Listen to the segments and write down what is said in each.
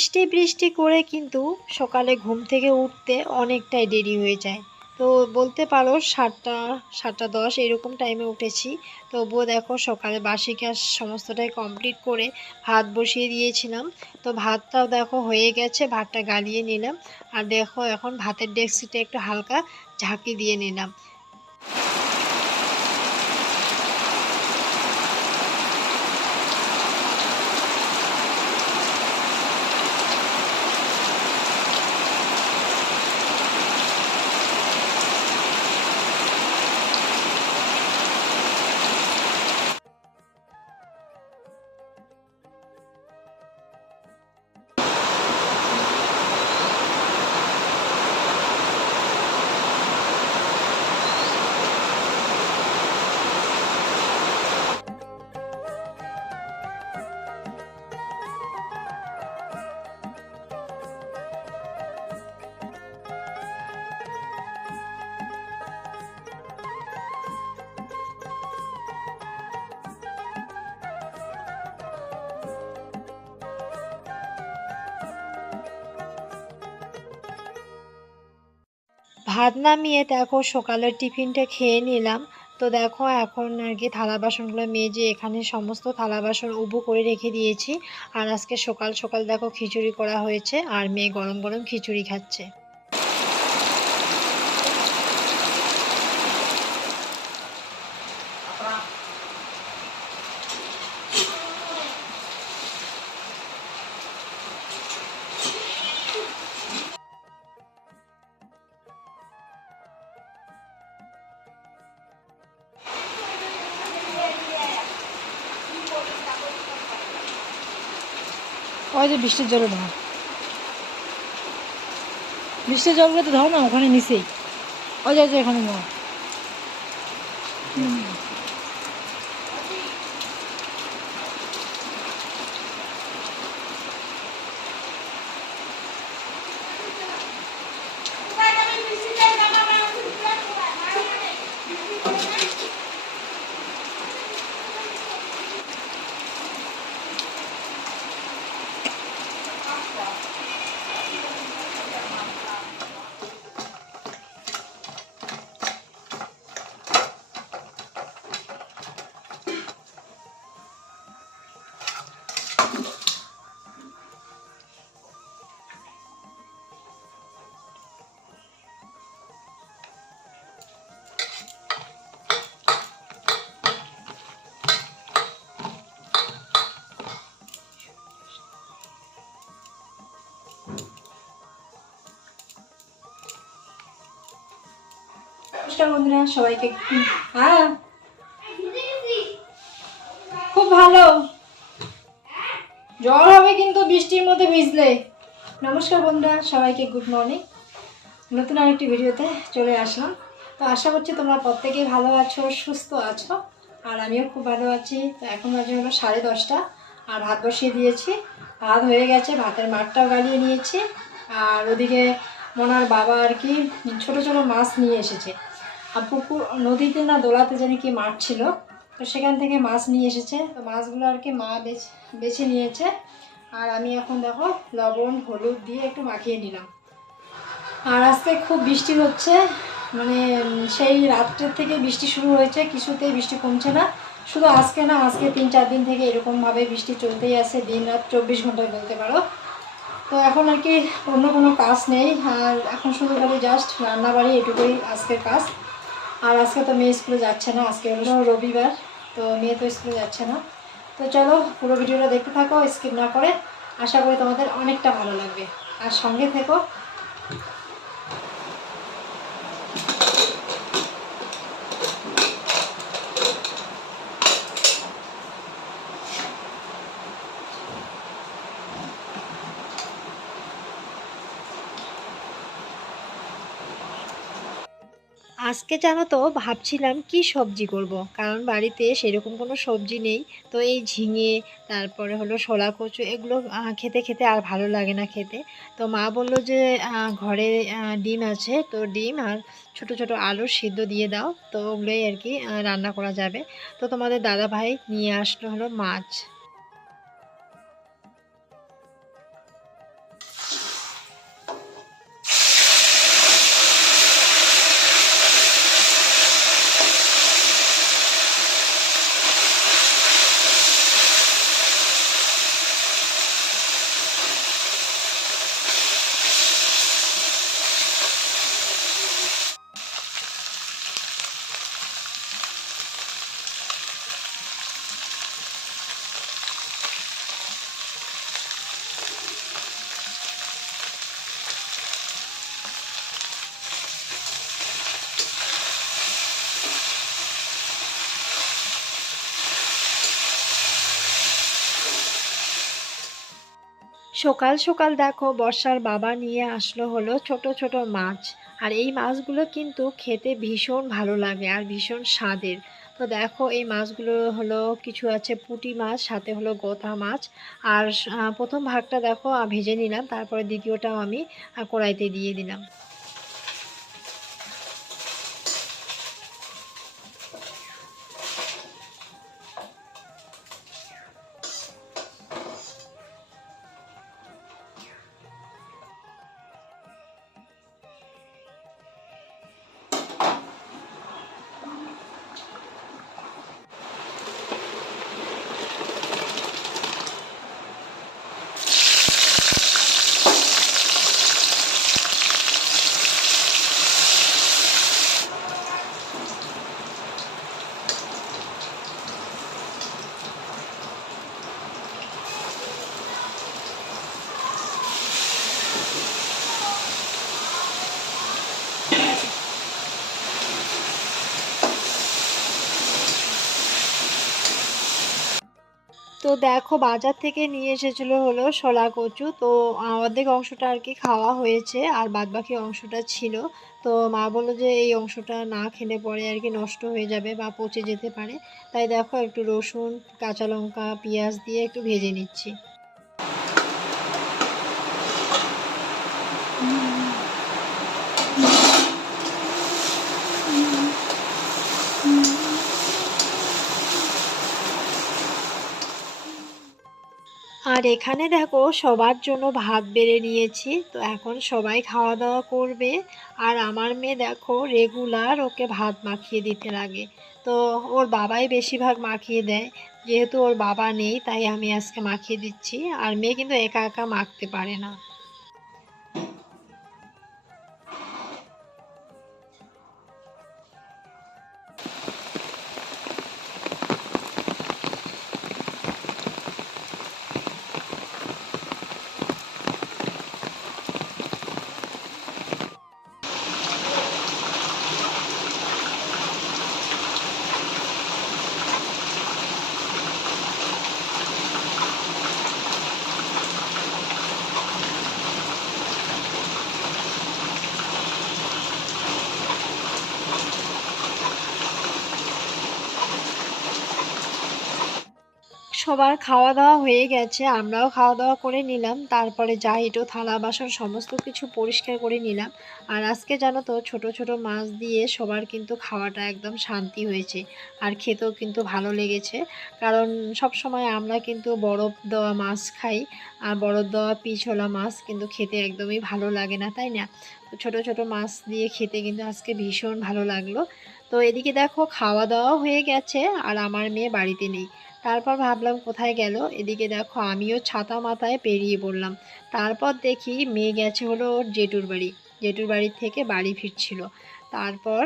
বৃষ্টি বৃষ্টি করে কিন্তু সকালে ঘুম থেকে উঠতে অনেকটাই দেরি হয়ে যায়। তো বলতে পারো সাতটা সাতটা দশ এরকম টাইমে উঠেছি। তবুও দেখো সকালে বাসি কাজ সমস্তটাই কমপ্লিট করে ভাত বসিয়ে দিয়েছিলাম। তো ভাতটাও দেখো হয়ে গেছে, ভাতটা গালিয়ে নিলাম। আর দেখো এখন ভাতের ডেক্সিটা একটু হালকা ঝাঁকি দিয়ে নিলাম। ভাত নামিয়ে দেখো সকালের টিফিনটা খেয়ে নিলাম। তো দেখো এখন আর কি থালা বাসনগুলো মেজে এখানে সমস্ত থালা বাসন উবু করে রেখে দিয়েছি। আর আজকে সকাল সকাল দেখো খিচুড়ি করা হয়েছে আর মেয়ে গরম গরম খিচুড়ি খাচ্ছে। ওই যে বৃষ্টির জলে ধর। বৃষ্টির জলগুলো তো ধর না, ওখানে নিচেই। ওই যে ওখানে ধর। এখানে নমস্কার বন্ধুরা, সবাইকে হ্যাঁ। খুব ভালো। জ্বর হবে কিন্তু বৃষ্টির মধ্যে ভিজলে। নমস্কার বন্ধুরা, সবাইকে গুড মর্নিং নতুন আরেকটি ভিডিওতে চলে আসলাম। তো আশা করছি তোমরা প্রত্যেকেই ভালো আছো, সুস্থ আছো, আর আমিও খুব ভালো আছি। তো এখন বাজে হলো সাড়ে দশটা, আর ভাত বসিয়ে দিয়েছি। ভাত হয়ে গেছে, ভাতের মাঠটাও গালিয়ে নিয়েছি। আর ওদিকে মনার বাবা আর কি ছোট ছোট মাছ নিয়ে এসেছে। পুকুর, নদীতে না দোলাতে জানি কি মাঠ ছিল, তো সেখান থেকে মাছ নিয়ে এসেছে। তো মাছগুলো আর কি মা বেছে নিয়েছে। আর আমি এখন দেখো লবণ, হলুদ দিয়ে একটু মাখিয়ে নিলাম। আর আজকে খুব বৃষ্টি হচ্ছে মানে সেই রাত্রের থেকে বৃষ্টি শুরু হয়েছে কিছুতেই বৃষ্টি কমছে না। শুধু আজকে না, আজকে তিন চার দিন থেকে এরকমভাবে বৃষ্টি চলতেই আছে, দিন রাত চব্বিশ ঘন্টায় বলতে পারো। তো এখন আর কি অন্য কোনো কাজ নেই, আর এখন শুধু খালি জাস্ট রান্নাবাড়ি এটুকুই আজকের কাজ। আর আজকে তো মেয়ে স্কুলে যাচ্ছে না, আজকে হলো রবিবার, তো মেয়ে তো স্কুলে যাচ্ছে না। তো চলো, পুরো ভিডিওটা দেখতে থাকো, স্কিপ না করে। আশা করি তোমাদের অনেকটা ভালো লাগবে। আর সঙ্গে থেকো আজকে জানো তো ভাবছিলাম কি সবজি করব। কারণ বাড়িতে সেরকম কোনো সবজি নেই। তো এই ঝিঙে, তারপরে হলো শোলা কচু, এগুলো খেতে খেতে আর ভালো লাগে না খেতে। তো মা বলল যে ঘরে ডিম আছে। তো ডিম আর ছোট ছোট আলু সিদ্ধ দিয়ে দাও। তো ওগুলোই আর কি রান্না করা যাবে। তো তোমাদের দাদা ভাই নিয়ে আসলো হলো মাছ। সকাল সকাল দেখো বর্ষার বাবা নিয়ে আসলো হলো ছোট ছোট মাছ। আর এই মাছগুলো কিন্তু খেতে ভীষণ ভালো লাগে আর ভীষণ স্বাদের। তো দেখো এই মাছগুলো হলো কিছু আছে পুটি মাছ, সাথে হলো গোথা মাছ। আর প্রথম ভাগটা দেখো ভেজে নিলাম, তারপরে দ্বিতীয়টাও আমি কড়াইতে দিয়ে দিলাম। তো দেখো বাজার থেকে নিয়ে এসেছিল হলো শোলা কচু। তো অর্ধেক অংশটা আর কি খাওয়া হয়েছে আর বাদবাকি অংশটা ছিল। তো মা বলল যে এই অংশটা না খেলে পরে আর কি নষ্ট হয়ে যাবে বা পচে যেতে পারে। তাই দেখো একটু রসুন, কাঁচা লঙ্কা, পেঁয়াজ দিয়ে একটু ভেজে নিচ্ছি। আর এখানে দেখো সবার জন্য ভাত বেড়ে নিয়েছি, তো এখন সবাই খাওয়া দাওয়া করবে। আর আমার মেয়ে দেখো রেগুলার ওকে ভাত মাখিয়ে দিতে লাগে। তো ওর বাবাই বেশিরভাগ মাখিয়ে দেয়, যেহেতু ওর বাবা নেই, তাই আমি আজকে মাখিয়ে দিচ্ছি। আর মেয়ে কিন্তু একা একা মাখতে পারে না। সবার খাওয়া দাওয়া হয়ে গেছে, আমরাও খাওয়া দাওয়া করে নিলাম। তারপরে যাইটো থালা, বাসন, সমস্ত কিছু পরিষ্কার করে নিলাম। আর আজকে জানো তো, ছোট ছোট মাছ দিয়ে সবার কিন্তু খাওয়াটা একদম শান্তি হয়েছে। আর খেতেও কিন্তু ভালো লেগেছে। কারণ সব সময় আমরা কিন্তু বরফ দেওয়া মাছ খাই, আর বরফ দেওয়া পিছলা মাছ কিন্তু খেতে একদমই ভালো লাগে না, তাই না? ছোট ছোট মাছ দিয়ে খেতে কিন্তু আজকে ভীষণ ভালো লাগল। তো এদিকে দেখো খাওয়া দাওয়া হয়ে গেছে, আর আমার মেয়ে বাড়িতে নেই। তারপর ভাবলাম কোথায় গেল? এদিকে দেখো, আমিও ছাতা মাথায় পেরিয়ে পড়লাম। তারপর দেখি মেয়ে গেছে হলো ওর জেঠুর বাড়ি। জেঠুর বাড়ির থেকে বাড়ি ফিরছিল। তারপর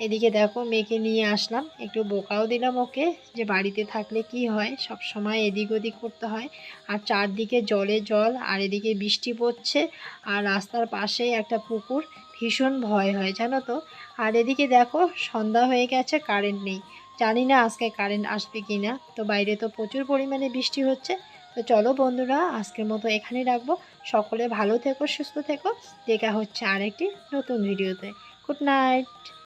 এদিকে দেখো, মেয়েকে নিয়ে আসলাম। একটু বোকাও দিলাম ওকে যে বাড়িতে থাকলে কি হয়? সব সময় এদিক ওদিক করতে হয়। আর চারদিকে জলে জল, আর এদিকে বৃষ্টি পড়ছে, আর রাস্তার পাশেই একটা পুকুর। ভীষণ ভয় হয়, জানো তো? আর এদিকে দেখো, সন্ধ্যা হয়ে গেছে, কারেন্ট নেই। জানি না আজকে কারেন্ট আসবে কি না তো বাইরে তো প্রচুর পরিমাণে বৃষ্টি হচ্ছে। তো চলো বন্ধুরা, আজকের মতো এখানেই রাখব। সকলে ভালো থেকো, সুস্থ থেকো। দেখা হচ্ছে আরেকটি নতুন ভিডিওতে গুড নাইট